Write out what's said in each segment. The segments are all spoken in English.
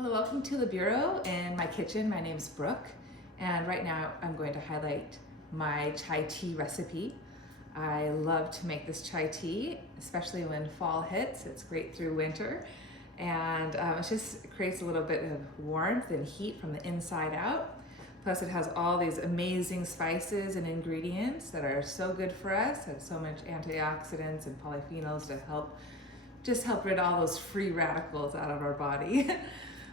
Hello, welcome to the Bureau in my kitchen. My name's Brooke, and right now I'm going to highlight my chai tea recipe. I love to make this chai tea, especially when fall hits. It's great through winter, and it just creates a little bit of warmth and heat from the inside out. Plus it has all these amazing spices and ingredients that are so good for us, and so much antioxidants and polyphenols to help rid all those free radicals out of our body.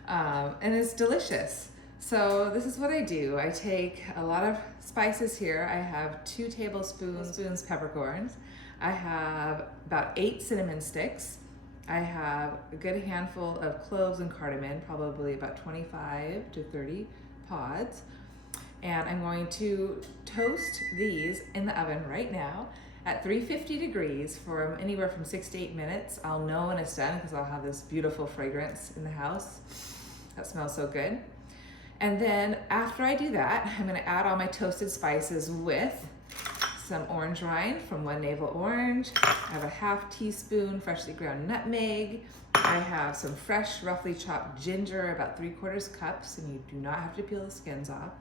And it's delicious. So this is what I do. I take a lot of spices here. I have 2 tablespoons peppercorns. I have about 8 cinnamon sticks. I have a good handful of cloves and cardamom, probably about 25 to 30 pods. And I'm going to toast these in the oven right now at 350 degrees for anywhere from 6 to 8 minutes. I'll know when it's done because I'll have this beautiful fragrance in the house. That smells so good. And then after I do that, I'm gonna add all my toasted spices with some orange rind from One Navel Orange. I have a ½ teaspoon freshly ground nutmeg. I have some fresh, roughly chopped ginger, about 3/4 cups, and you do not have to peel the skins off.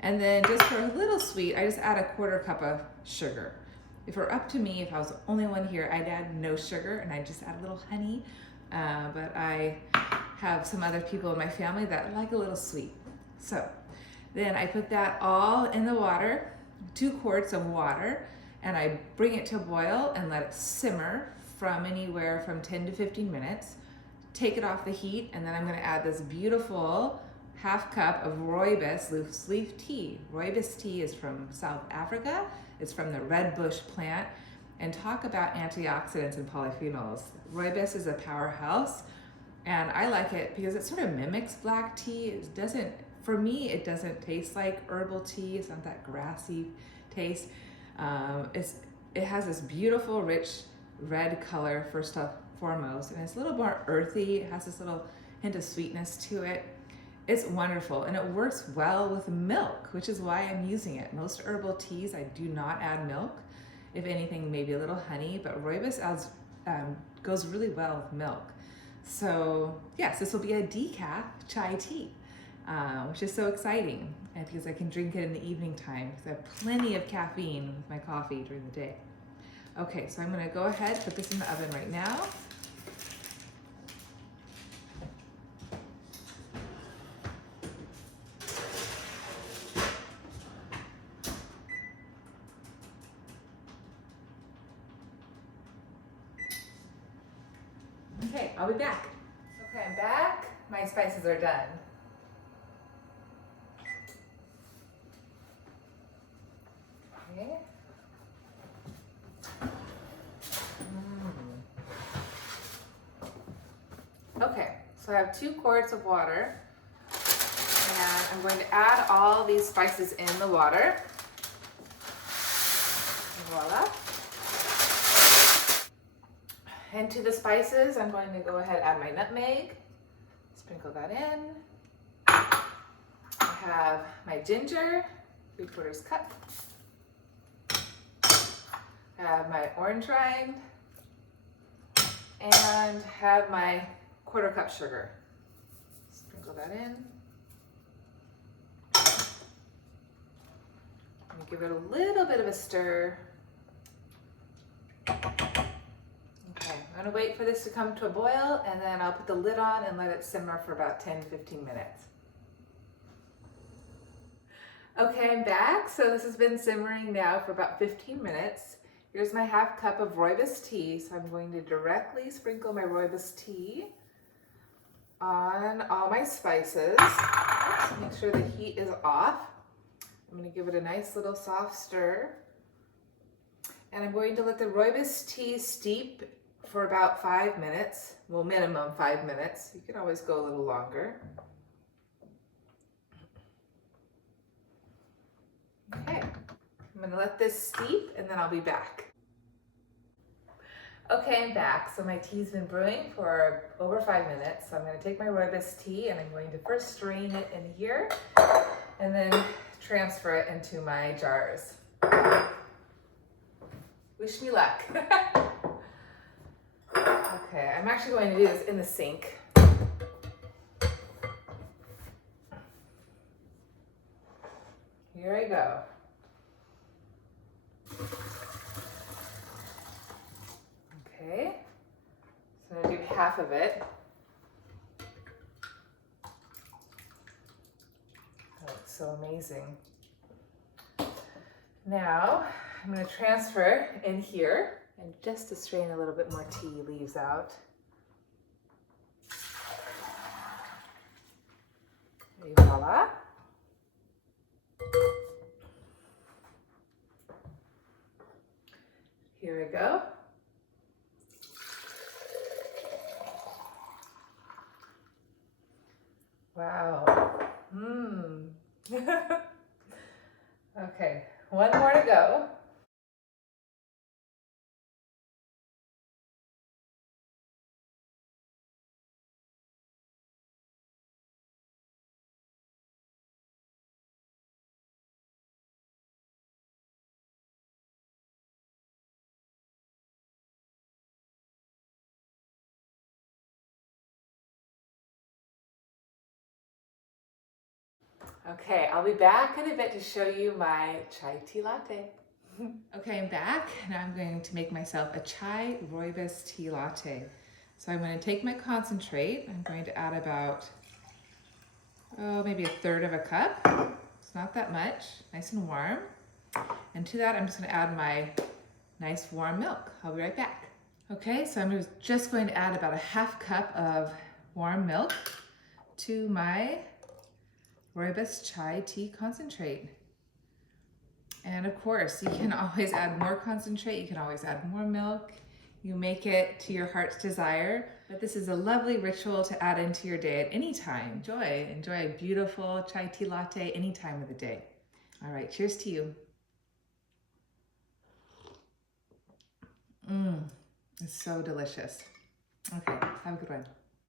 And then just for a little sweet, I just add a 1/4 cup of sugar. If it were up to me, if I was the only one here, I'd add no sugar and I'd just add a little honey. But I have some other people in my family that like a little sweet. So then I put that all in the water, 2 quarts of water, and I bring it to a boil and let it simmer from anywhere from 10 to 15 minutes. Take it off the heat, and then I'm gonna add this beautiful ½ cup of Rooibos loose leaf tea. Rooibos tea is from South Africa. It's from the red bush plant. And talk about antioxidants and polyphenols. Rooibos is a powerhouse, and I like it because it sort of mimics black tea. It doesn't, for me, it doesn't taste like herbal tea. It's not that grassy taste. It has this beautiful, rich red color first and foremost, and it's a little more earthy. It has this little hint of sweetness to it. It's wonderful, and it works well with milk, which is why I'm using it. Most herbal teas, I do not add milk. If anything, maybe a little honey, but Rooibos goes really well with milk. So yes, this will be a decaf chai tea, which is so exciting, and because I can drink it in the evening time because I have plenty of caffeine with my coffee during the day. Okay, so I'm gonna go ahead, put this in the oven right now. Okay, I'll be back. Okay, I'm back. My spices are done. Okay. Okay, so I have 2 quarts of water, and I'm going to add all these spices in the water. Voila. And to the spices, I'm going to go ahead and add my nutmeg, sprinkle that in. I have my ginger, 3/4 cup. I have my orange rind, and have my 1/4 cup sugar. Sprinkle that in. And give it a little bit of a stir. I'm gonna wait for this to come to a boil, and then I'll put the lid on and let it simmer for about 10 to 15 minutes. Okay, I'm back. So this has been simmering now for about 15 minutes. Here's my ½ cup of Rooibos tea. So I'm going to directly sprinkle my Rooibos tea on all my spices. Oops, make sure the heat is off. I'm gonna give it a nice little soft stir. And I'm going to let the Rooibos tea steep for about 5 minutes, well, minimum 5 minutes. You can always go a little longer. Okay, I'm gonna let this steep, and then I'll be back. Okay, I'm back. So my tea's been brewing for over 5 minutes. So I'm gonna take my Rooibos tea, and I'm going to first strain it in here, and then transfer it into my jars. Wish me luck. Okay, I'm actually going to do this in the sink. you go. Okay, so I'm gonna do half of it. That looks so amazing. Now, I'm gonna transfer in here, and just to strain a little bit more tea leaves out. Et voila. Here we go. Wow. Mmm. Okay, one more to go. Okay, I'll be back in a bit to show you my chai tea latte. Okay, I'm back. Now I'm going to make myself a chai Rooibos tea latte. So I'm going to take my concentrate. I'm going to add about, maybe 1/3 of a cup. It's not that much, nice and warm. And to that, I'm just going to add my nice warm milk. I'll be right back. Okay, so I'm just going to add about a 1/2 cup of warm milk to my Rooibos chai tea concentrate. And of course, you can always add more concentrate, you can always add more milk. You make it to your heart's desire, but this is a lovely ritual to add into your day at any time. Enjoy a beautiful chai tea latte any time of the day. All right, cheers to you. It's so delicious. Okay, have a good one.